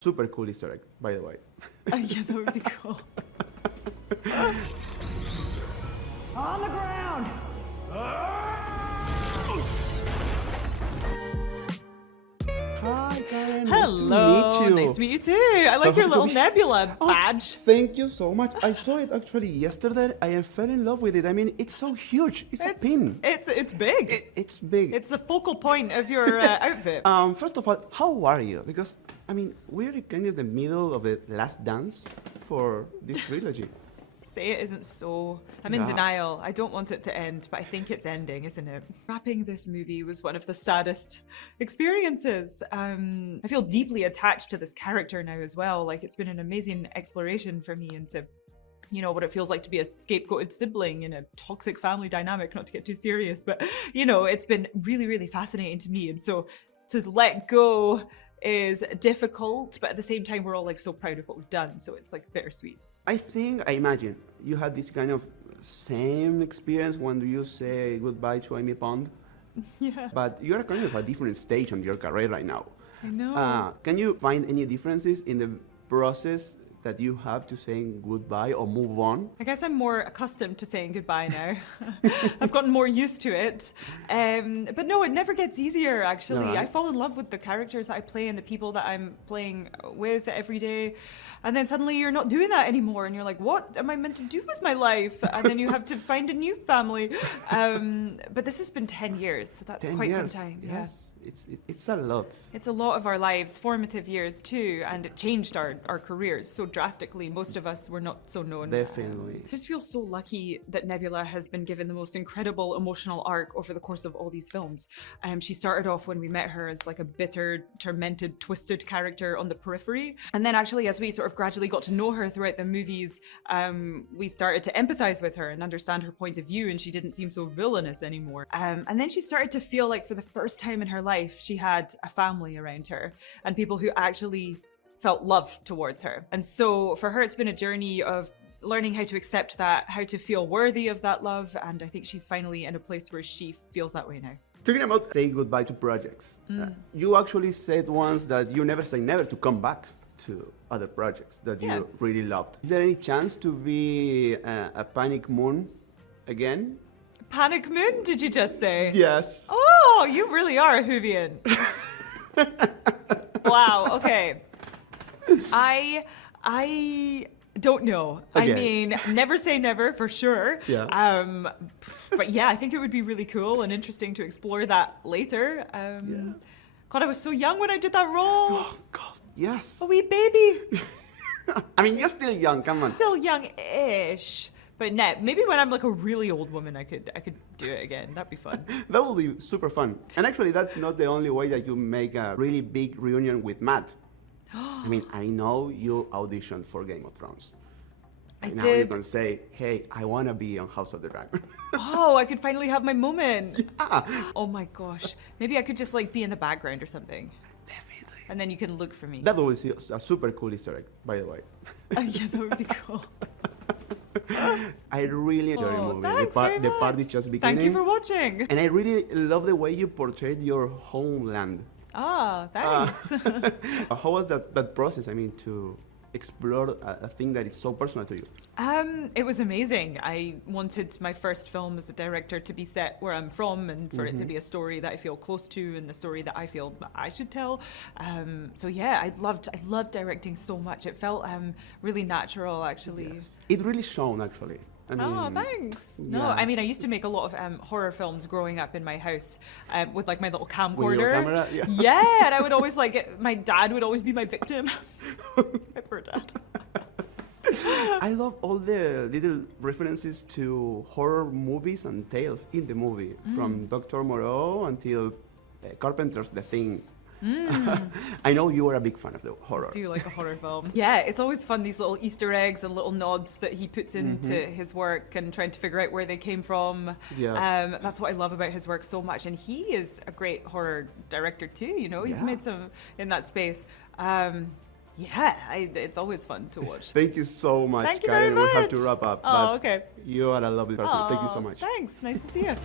Super cool Easter egg, by the way. Yeah, that would be cool. On the ground! Hi, Karen. Hello. Nice to meet you too. I like your little Nebula badge. Thank you so much. I saw it actually yesterday. I fell in love with it. I mean, it's so huge. It's a pin. It's big. It's big. It's the focal point of your outfit. First of all, how are you? Because, I mean, we're kind of in the middle of the last dance for this trilogy. Say it isn't so. I'm in denial. I don't want it to end, but I think it's ending, isn't it? Wrapping this movie was one of the saddest experiences. I feel deeply attached to this character now as well. Like, it's been an amazing exploration for me into, you know, what it feels like to be a scapegoated sibling in a toxic family dynamic, not to get too serious, but, you know, it's been really, really fascinating to me. And so to let go is difficult, but at the same time, we're all like so proud of what we've done. So it's like bittersweet. I imagine you had this kind of same experience when you say goodbye to Amy Pond. Yeah. But you're kind of a different stage on your career right now. I know. Can you find any differences in the process that you have to saying goodbye or move on? I guess I'm more accustomed to saying goodbye now. I've gotten more used to it. But no, it never gets easier, actually. No, right? I fall in love with the characters that I play and the people that I'm playing with every day. And then suddenly you're not doing that anymore. And you're like, what am I meant to do with my life? And then you have to find a new family. But this has been 10 years, so that's 10 quite years. some time. Yes. It's a lot. It's a lot of our lives, formative years too, and it changed our careers so drastically. Most of us were not so known. Definitely. I just feel so lucky that Nebula has been given the most incredible emotional arc over the course of all these films. She started off when we met her as like a bitter, tormented, twisted character on the periphery. And then actually as we sort of gradually got to know her throughout the movies, we started to empathize with her and understand her point of view, and she didn't seem so villainous anymore. And then she started to feel like for the first time in her life, she had a family around her and people who actually felt love towards her. And so for her, it's been a journey of learning how to accept that, how to feel worthy of that love. And I think she's finally in a place where she feels that way now. Talking about saying goodbye to projects, you actually said once that you never say never to come back to other projects that you really loved. Is there any chance to be a Panic Moon again? Panic Moon, did you just say? Yes. Oh, you really are a Whovian. Wow, okay. I don't know. Okay. I mean, never say never for sure. Yeah. But yeah, I think it would be really cool and interesting to explore that later. God, I was so young when I did that role. Oh, God, yes. A wee baby. I mean, you're still young, come on. Still young-ish. But maybe when I'm like a really old woman, I could do it again. That'd be fun. That will be super fun. And actually, that's not the only way that you make a really big reunion with Matt. I mean, I know you auditioned for Game of Thrones. I Now did. you can say, hey, I want to be on House of the Dragon. Oh, I could finally have my moment. Yeah. Oh my gosh. Maybe I could just like be in the background or something. Definitely. And then you can look for me. That was a super cool Easter egg, by the way. Yeah, that would be cool. I really enjoyed the movie. Thanks very The much. part is just beginning. Thank you for watching. And I really love the way you portrayed your homeland. Ah, thanks. How was that process? I mean, to explore a thing that is so personal to you. It was amazing. I wanted my first film as a director to be set where I'm from and for it to be a story that I feel close to and a story that I feel I should tell. So yeah, I loved directing so much. It felt really natural, actually. Yes. It really shone, actually. I mean, Oh, thanks. No, yeah. I mean, I used to make a lot of horror films growing up in my house with like my little camcorder. With your camera? Yeah. Yeah, and I would always my dad would always be my victim. My poor dad. I love all the little references to horror movies and tales in the movie, from Dr. Moreau until Carpenter's The Thing. I know you are a big fan of the horror. Do you like a horror film? Yeah, it's always fun, these little Easter eggs and little nods that he puts into his work and trying to figure out where they came from. Yeah. That's what I love about his work so much. And he is a great horror director too, you know, he's made some in that space. It's always fun to watch. Thank you so much, Thank you Karen. very much. We have to wrap up. Oh, okay. You are a lovely person. Thank you so Oh, much. Thanks. Nice to see you.